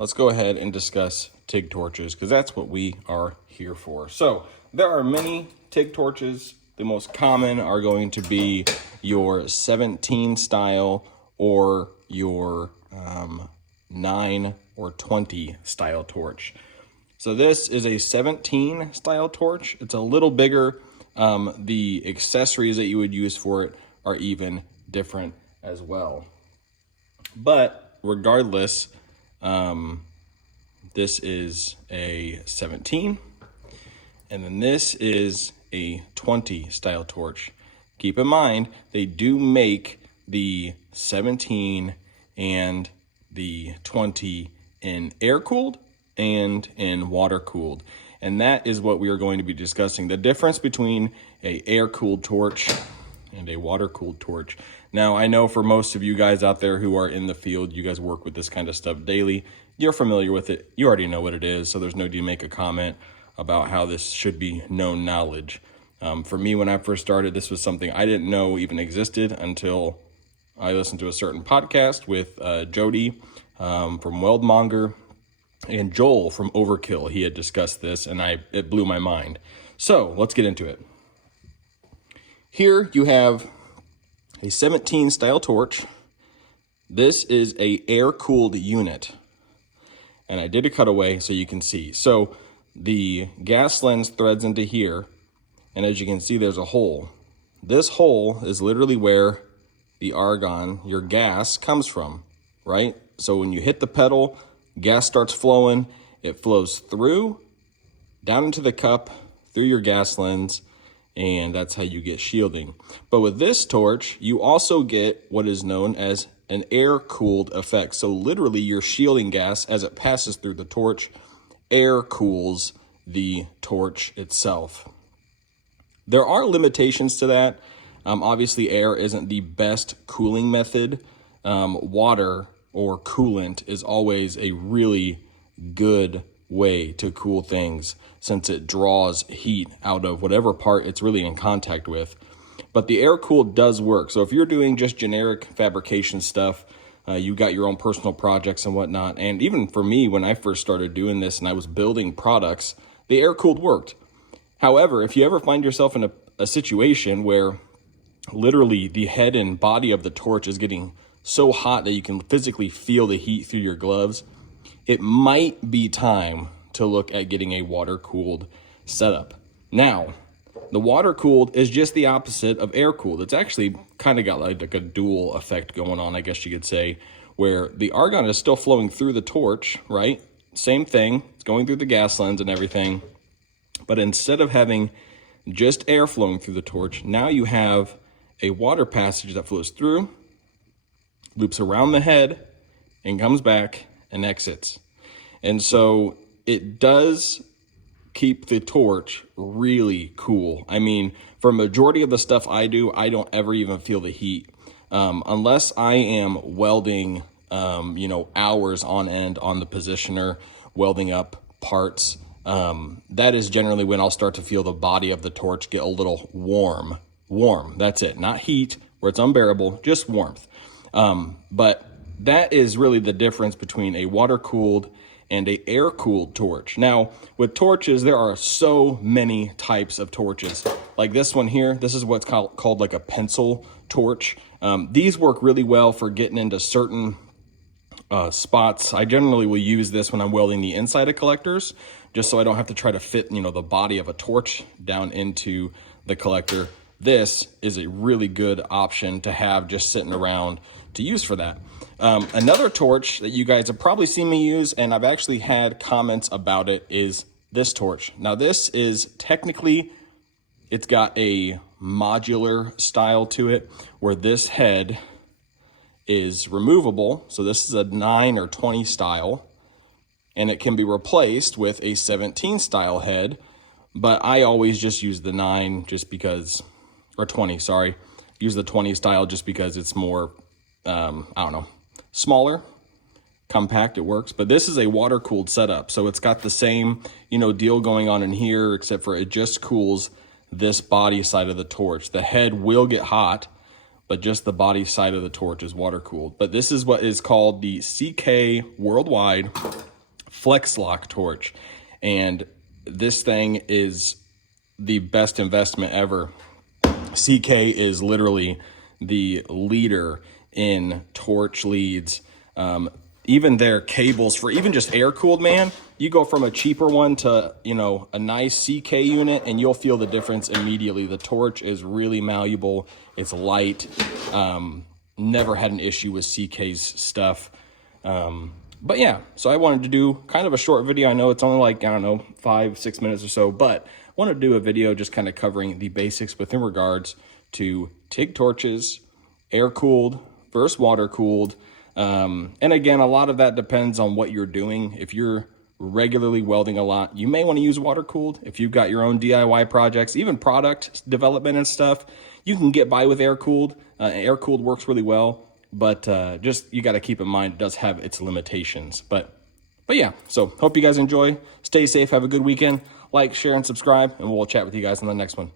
let's go ahead and discuss Tig Torches, because that's what we are here for. So there are many Tig Torches. The most common are going to be your 17 style or your 9 or 20 style torch. So this is a 17 style torch. It's a little bigger. The accessories that you would use for it are even different as well. But regardless, this is a 17, and then this is a 20 style torch. Keep in mind, they do make the 17 and the 20 in air-cooled and in water-cooled. And that is what we are going to be discussing. The difference between a air-cooled torch and a water-cooled torch. Now, I know for most of you guys out there who are in the field, you guys work with this kind of stuff daily. You're familiar with it. You already know what it is, so there's no need to make a comment about how this should be known knowledge. For me, when I first started, this was something I didn't know even existed until I listened to a certain podcast with Jody from Weldmonger and Joel from Overkill. He had discussed this, and it blew my mind. So let's get into it. Here you have a 17 style torch. This is a air-cooled unit. And I did a cutaway so you can see. So the gas lens threads into here, and as you can see, there's a hole. This hole is literally where the argon, your gas, comes from, right? So when you hit the pedal, gas starts flowing. It flows through, down into the cup, through your gas lens, and that's how you get shielding. But with this torch, you also get what is known as an air-cooled effect. So literally your shielding gas, as it passes through the torch, air cools the torch itself. There are limitations to that. Obviously, air isn't the best cooling method. Water or coolant is always a really good way to cool things, since it draws heat out of whatever part it's really in contact with. But the air cooled does work. So if you're doing just generic fabrication stuff, you got your own personal projects and whatnot. And even for me, when I first started doing this and I was building products, the air cooled worked. However, if you ever find yourself in a situation where literally the head and body of the torch is getting so hot that you can physically feel the heat through your gloves, it might be time to look at getting a water-cooled setup. Now, the water-cooled is just the opposite of air-cooled. It's actually kind of got like a dual effect going on, I guess you could say, where the argon is still flowing through the torch, right? Same thing, it's going through the gas lens and everything. But instead of having just air flowing through the torch, now you have a water passage that flows through, loops around the head, and comes back and exits. And so it does keep the torch really cool. I mean, for a majority of the stuff I do, I don't ever even feel the heat. Unless I am welding, hours on end on the positioner, welding up parts, that is generally when I'll start to feel the body of the torch get a little warm. Warm, that's it. Not heat, where it's unbearable, just warmth. But that is really the difference between a water-cooled and a air-cooled torch. Now, with torches, there are so many types of torches. Like this one here, this is what's called like a pencil torch. These work really well for getting into certain spots. I generally will use this when I'm welding the inside of collectors, just so I don't have to try to fit, the body of a torch down into the collector. This is a really good option to have just sitting around to use for that. Another torch that you guys have probably seen me use, and I've actually had comments about it, is this torch. Now this is technically, it's got a modular style to it, where this head is removable. So this is a 9 or 20 style, and it can be replaced with a 17 style head, but I always just use the 9 just because, or 20, sorry. Use the 20 style just because it's more, smaller, compact, it works. But this is a water-cooled setup, so it's got the same, deal going on in here, except for it just cools this body side of the torch. The head will get hot, but just the body side of the torch is water-cooled. But this is what is called the CK Worldwide flex lock torch. And this thing is the best investment ever. CK is literally the leader in torch leads. Even their cables for even just air cooled, man, you go from a cheaper one to, you know, a nice CK unit and you'll feel the difference immediately. The torch is really malleable. It's light. Never had an issue with CK's stuff. But yeah, so I wanted to do kind of a short video. I know it's only like, I don't know, 5-6 minutes or so, but I wanted to do a video just kind of covering the basics within regards to TIG torches, air-cooled versus water-cooled. And again, a lot of that depends on what you're doing. If you're regularly welding a lot, you may want to use water-cooled. If you've got your own DIY projects, even product development and stuff, you can get by with air-cooled. Air-cooled works really well. But just, you got to keep in mind, it does have its limitations. But yeah, so hope you guys enjoy. Stay safe. Have a good weekend. Like, share, and subscribe. And we'll chat with you guys in the next one.